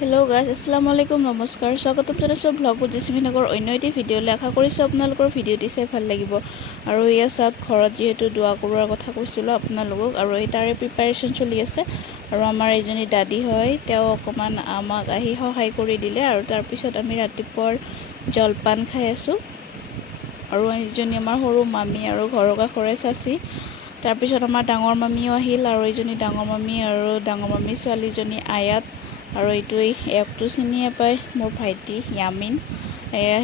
Hello' guys, আসসালামু আলাইকুম, নমস্কাৰ। স্বাগতম জনাইছোঁ ব্লগত জেচিমিনগৰ অন্য এটি ভিডিঅ'লৈ। আশা কৰিছোঁ আপোনালোকৰ ভিডিঅ'টি চাই ভাল লাগিব। আৰু এয়া চাওক, ঘৰত যিহেতু দোৱা কৰোৱাৰ কথা কৈছিলোঁ আপোনালোকক, আৰু তাৰে প্ৰিপাৰেশ্যন চলি আছে। আৰু আমাৰ এজনী দাদী হয়, তেওঁ অকণমান আমাক আহি সহায় কৰি দিলে। আৰু তাৰপিছত আমি ৰাতিপুৱাৰ জলপান খাই আছোঁ। আৰু এইজনী আমাৰ সৰু মামী আৰু ঘৰৰ কাষৰে চাচি। তাৰপিছত আমাৰ ডাঙৰ মামীও আহিল, আৰু এইজনী ডাঙৰ মামী আৰু ডাঙৰ মামী ছোৱালীজনী আয়াত। আৰু এপটো চিনিয়ে পায়, মোৰ ভাইটি য়ামিন।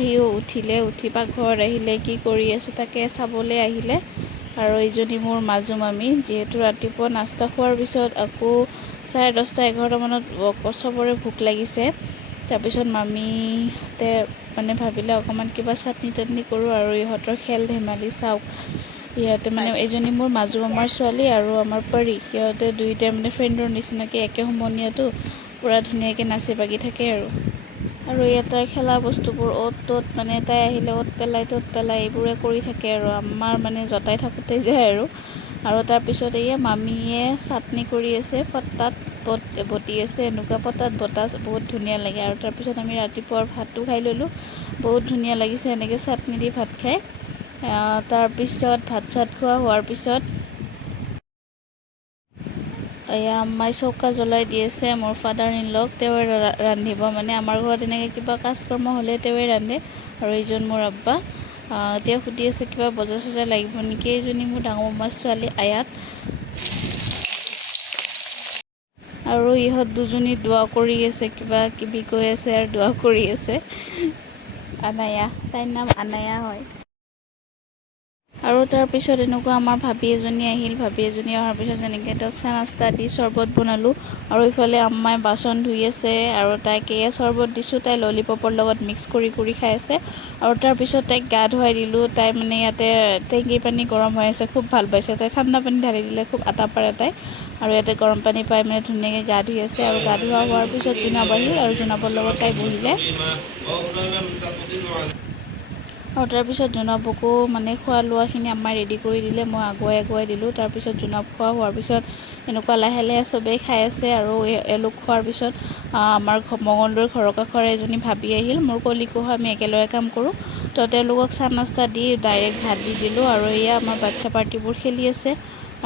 সিও উঠি পাকঘৰত আহিলে, কি কৰি আছোঁ তাকে চাবলৈ আহিলে। আৰু এইজনী মোৰ মাজু মামী, যিহেতু ৰাতিপুৱা নাস্তা খোৱাৰ পিছত আকৌ 10:30, 11 মানত চবৰে ভোক লাগিছে। তাৰপিছত মামীহঁতে ভাবিলে অকণমান কিবা চাটনি টাটনি কৰোঁ আৰু ইহঁতৰ খেল ধেমালি চাওক। ইহঁতে এইজনী মোৰ মাজু মামাৰ ছোৱালী আৰু আমাৰ পৰী, সিহঁতে দুয়োটাই ফ্ৰেণ্ডৰ নিচিনাকৈ একে সমনীয়াটো পূৰা ধুনীয়াকৈ নাচি বাগি থাকে। আৰু ইয়াৰ খেলা বস্তুবোৰ অ'ত ত'ত তাই আহিলে অ'ত পেলাই এইবোৰে কৰি থাকে। আৰু আমাৰ জতাই থাকোঁতে যায়। আৰু তাৰপিছত এয়া মামীয়ে চাটনি কৰি আছে, পটাত বটি আছে। এনেকুৱা পটাত বটা বহুত ধুনীয়া লাগে। আৰু তাৰপিছত আমি ৰাতিপুৱাৰ ভাতো খাই ল'লোঁ, বহুত ধুনীয়া লাগিছে এনেকৈ চাটনি দি ভাত খাই। তাৰপিছত ভাত চাত খোৱা হোৱাৰ পিছত এয়া আম্মাই চৌকা জ্বলাই দি আছে। মোৰ ফাদাৰ ইন লক, তেওঁৱে ৰান্ধিব। আমাৰ ঘৰত এনেকৈ কিবা কাজকৰ্ম হ'লে তেওঁৱে ৰান্ধে। আৰু এইজন মোৰ আব্বা, তেওঁ সুধি আছে কিবা বজাৰ চজাৰ লাগিব নেকি। এইজনী মোৰ ডাঙৰ মামাৰ ছোৱালী আয়াত। আৰু ইহঁত দুজনী দোৱা কৰি আছে, কিবা কিবি কৈ আছে আৰু দোৱা কৰি আছে। আনায়া, তাইৰ নাম আনায়া হয়। আৰু তাৰপিছত এনেকুৱা আমাৰ ভাবি এজনী আহিল। ভাবি এজনী অহাৰ পিছত এনেকৈ তেওঁক চাহ নাস্তা দি চৰ্বত বনালোঁ। আৰু ইফালে আম্মাই বাচন ধুই আছে, আৰু তাইক এয়া চৰ্বত দিছোঁ। তাই ললিপপৰ লগত মিক্স কৰি খাই আছে। আৰু তাৰপিছত তাইক গা ধুৱাই দিলোঁ। তাই ইয়াতে টেংকিৰ পানী গৰম হৈ আছে, খুব ভাল পাইছে। তাই ঠাণ্ডা পানী ঢালি দিলে খুব আটা পাৰে তাই। আৰু ইয়াতে গৰম পানী পাই ধুনীয়াকৈ গা ধুই আছে। আৰু গা ধোৱা হোৱাৰ পিছত জোনাব আহিল, আৰু জোনাবৰ লগত তাই বহিলে। আৰু তাৰপিছত জোনাবকো খোৱা লোৱাখিনি আম্মাই ৰেডি কৰি দিলে, মই আগুৱাই দিলোঁ। তাৰপিছত জোনাব খোৱা হোৱাৰ পিছত এনেকুৱা লাহে লাহে চবেই খাই আছে। আৰু এওঁলোক খোৱাৰ পিছত আমাৰ মঙলদৈৰ ঘৰৰ কাষৰে এজনী ভাবি আহিল, মোৰ কলিকো হয়, আমি একেলগে কাম কৰোঁ। তো তেওঁলোকক চাহ নাস্তা দি ডাইৰেক্ট ভাত দি দিলোঁ। আৰু এয়া আমাৰ বাচ্ছা পাৰ্টিবোৰ খেলি আছে।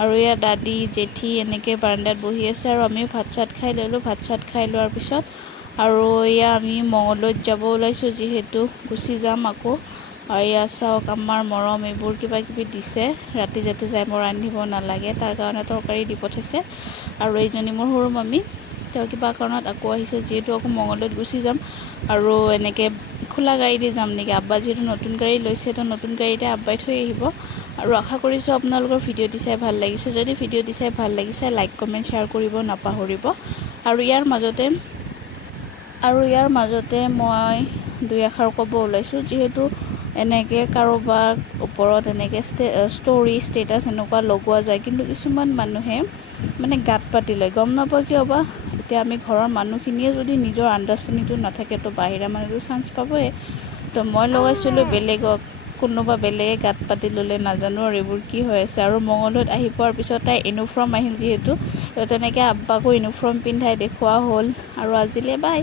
আৰু এয়া দাদী জেঠি এনেকৈ বাৰাণ্ডাত বহি আছে। আৰু আমিও ভাত চাত খাই ল'লোঁ। ভাত চাত খাই লোৱাৰ পিছত আৰু এয়া আমি মঙলদৈত যাব ওলাইছোঁ, যিহেতু গুচি যাম আকৌ। আৰু এয়া চাওক, আমাৰ মৰম এইবোৰ কিবা কিবি দিছে। ৰাতি যাতে যাই মই ৰান্ধিব নালাগে, তাৰ কাৰণে তৰকাৰী দি পঠাইছে। আৰু এইজনী মোৰ সৰু মামী, তেওঁ কিবা কাৰণত আকৌ আহিছে, যিহেতু আকৌ মঙলদৈত গুচি যাম। আৰু এনেকৈ খোলা গাড়ী দি যাম নেকি, আব্বা যিহেতু নতুন গাড়ী লৈছে, তো নতুন গাড়ীতে আব্বাই থৈ আহিব। আৰু আশা কৰিছোঁ আপোনালোকৰ ভিডিঅ'টি চাই ভাল লাগিছে। যদি ভিডিঅ'টি চাই ভাল লাগিছে, লাইক কমেণ্ট শ্বেয়াৰ কৰিব নাপাহৰিব। আৰু ইয়াৰ মাজতে মই দুই এষাৰ ক'ব ওলাইছোঁ, যিহেতু এনেকৈ কাৰোবাৰ ওপৰত এনেকৈ ষ্টৰি ষ্টেটাছ এনেকুৱা লগোৱা যায়, কিন্তু কিছুমান মানুহে গাত পাতি লয়, গম নাপায় কিয় বা। এতিয়া আমি ঘৰৰ মানুহখিনিয়ে যদি নিজৰ আণ্ডাৰষ্টেণ্ডিংটো নাথাকে, তো বাহিৰা মানুহটো চান্স পাবই। তো মই লগাইছিলোঁ বেলেগক, কোনোবা বেলেগে গাত পাতি ল'লে নাজানো আৰু এইবোৰ কি হৈ আছে। আৰু মঙলদৈত আহি পোৱাৰ পিছত তাই ইউনিফৰ্ম আহিল, যিহেতু তেনেকৈ আব্বাকো ইউনিফৰ্ম পিন্ধাই দেখুওৱা হ'ল। আৰু আজিলৈ বাই।